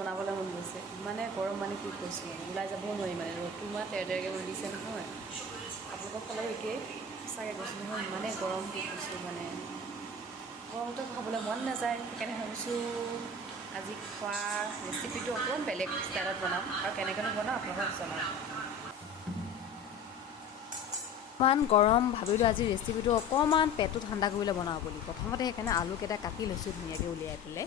বনাবলৈ মন গৈছে ইমানে গৰম মানে কি কৈছোঁ ওলাই যাবও নোৱাৰি মানে ৰ'দটো ইমান তেৰতেৰকৈ ৰ'দ দিছে নহয় আপোনালোকৰ ফালেও একেই সঁচাকৈ কৈছোঁ নহয় ইমানে গৰম কি কৈছোঁ মানে গৰমটো খাবলৈ মন নাযায় সেইকাৰণে ভাবিছোঁ আজি খোৱা ৰেচিপিটো অকণমান বেলেগ ষ্টাইলত বনাম আৰু কেনেকৈনো বনাওঁ আপোনালোকক জনাম ইমান গৰম ভাবিলোঁ আজি ৰেচিপিটো অকণমান পেটটো ঠাণ্ডা কৰিবলৈ বনাওঁ বুলি প্ৰথমতে সেইকাৰণে আলুকেইটা কাটি লৈছোঁ ধুনীয়াকৈ উলিয়াই পেলাই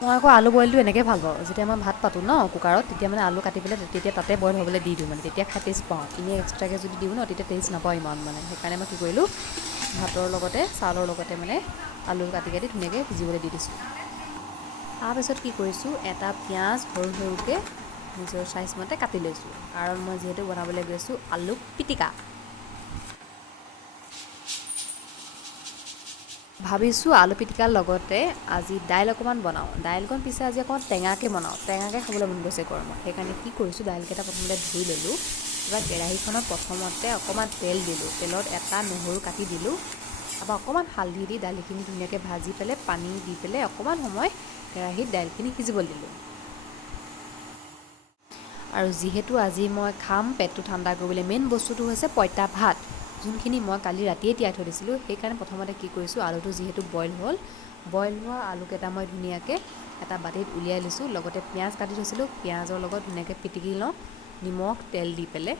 মই আকৌ আলু বইলটো এনেকৈ ভাল পাওঁ যেতিয়া মই ভাত পাতোঁ ন কুকাৰত তেতিয়া মানে আলু কাটি পেলাই তেতিয়া তাতে বইল হ'বলৈ দি দিওঁ মানে তেতিয়া খাই টেষ্ট পাওঁ এনেই এক্সট্ৰাকৈ যদি দিওঁ ন তেতিয়া টেষ্ট নাপাওঁ ইমান মানে সেইকাৰণে মই কি কৰিলোঁ ভাতৰ লগতে চাউলৰ লগতে মানে আলু কাটি কাটি ধুনীয়াকৈ সিজিবলৈ দি দিছোঁ তাৰপিছত কি কৰিছোঁ এটা পিঁয়াজ সৰু সৰুকৈ নিজৰ চাইজ মতে কাটি লৈছোঁ কাৰণ মই যিহেতু বনাবলৈ গৈছোঁ আলু পিটিকা ভাবিছোঁ আলু পিটিকাৰ লগতে আজি দাইল অকণমান বনাওঁ দাইলকণ পিছে আজি অকণমান টেঙাকৈ বনাওঁ টেঙাকৈ খাবলৈ মন গৈছে গৰমত সেইকাৰণে কি কৰিছোঁ দাইলকেইটা প্ৰথমতে ধুই ল'লোঁ তাৰপৰা কেৰাহীখনত প্ৰথমতে অকণমান তেল দিলোঁ তেলত এটা নহৰু কাটি দিলোঁ তাৰপৰা অকণমান হালধি দি দালিখিনি ধুনীয়াকৈ ভাজি পেলাই পানী দি পেলাই অকণমান সময় কেৰাহীত দাইলখিনি সিজিবলৈ দিলোঁ আৰু যিহেতু আজি মই খাম পেটটো ঠাণ্ডা কৰিবলৈ মেইন বস্তুটো হৈছে পঁইতা ভাত যোনখিনি মই কালি ৰাতিয়ে তিয়াই থৈ দিছিলোঁ সেইকাৰণে প্ৰথমতে কি কৰিছোঁ আলুটো যিহেতু বইল হোৱা আলুকেইটা মই ধুনীয়াকৈ এটা বাতিত উলিয়াই লৈছোঁ লগতে পিঁয়াজ কাটি থৈছিলোঁ পিঁয়াজৰ লগত ধুনীয়াকৈ পিটিকি লওঁ নিমখ তেল দি পেলাই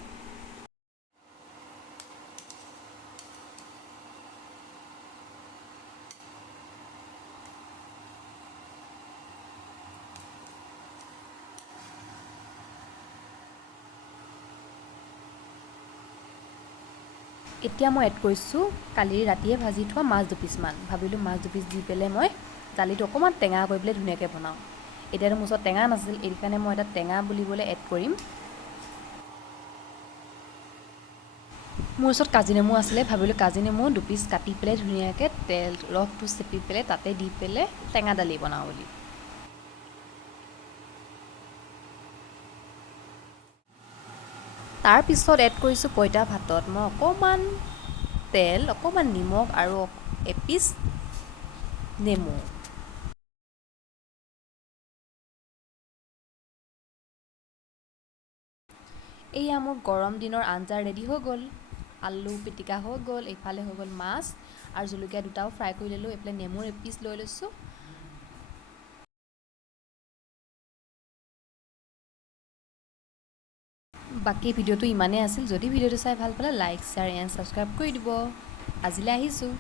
এতিয়া মই এড কৰিছোঁ কালি ৰাতিয়ে ভাজি থোৱা মাছ দুপিচমান ভাবিলোঁ মাছ দুপিচ দি পেলাই মই দালিটো অকণমান টেঙা কৰি পেলাই ধুনীয়াকৈ বনাওঁ এতিয়াতো মোৰ ওচৰত টেঙা নাছিল এই কাৰণে মই এটা টেঙা বুলিবলৈ এড কৰিম মোৰ ওচৰত কাজি নেমু আছিলে ভাবিলোঁ কাজি নেমু দুপিচ কাটি পেলাই ধুনীয়াকৈ তেল ৰসটো চেপি পেলাই তাতে দি পেলাই টেঙা দালি বনাওঁ বুলি তাৰপিছত এড কৰিছোঁ পঁইতা ভাতত মই অকণমান তেল অকণমান নিমখ আৰু এপিচ নেমু এয়া মোৰ গৰম দিনৰ আঞ্জা ৰেডি হৈ গ'ল আলু পিটিকা হৈ গ'ল এইফালে হৈ গ'ল মাছ আৰু জলকীয়া দুটাও ফ্ৰাই কৰি ল'লোঁ এইফালে নেমুৰ এপিচ লৈ লৈছোঁ বাকী ভিডিঅ'টো ইমানেই আছিল যদি ভিডিঅ'টো চাই ভাল পালে লাইক শ্বেয়াৰ এণ্ড ছাবস্ক্ৰাইব কৰি দিব আজিলৈ আহিছোঁ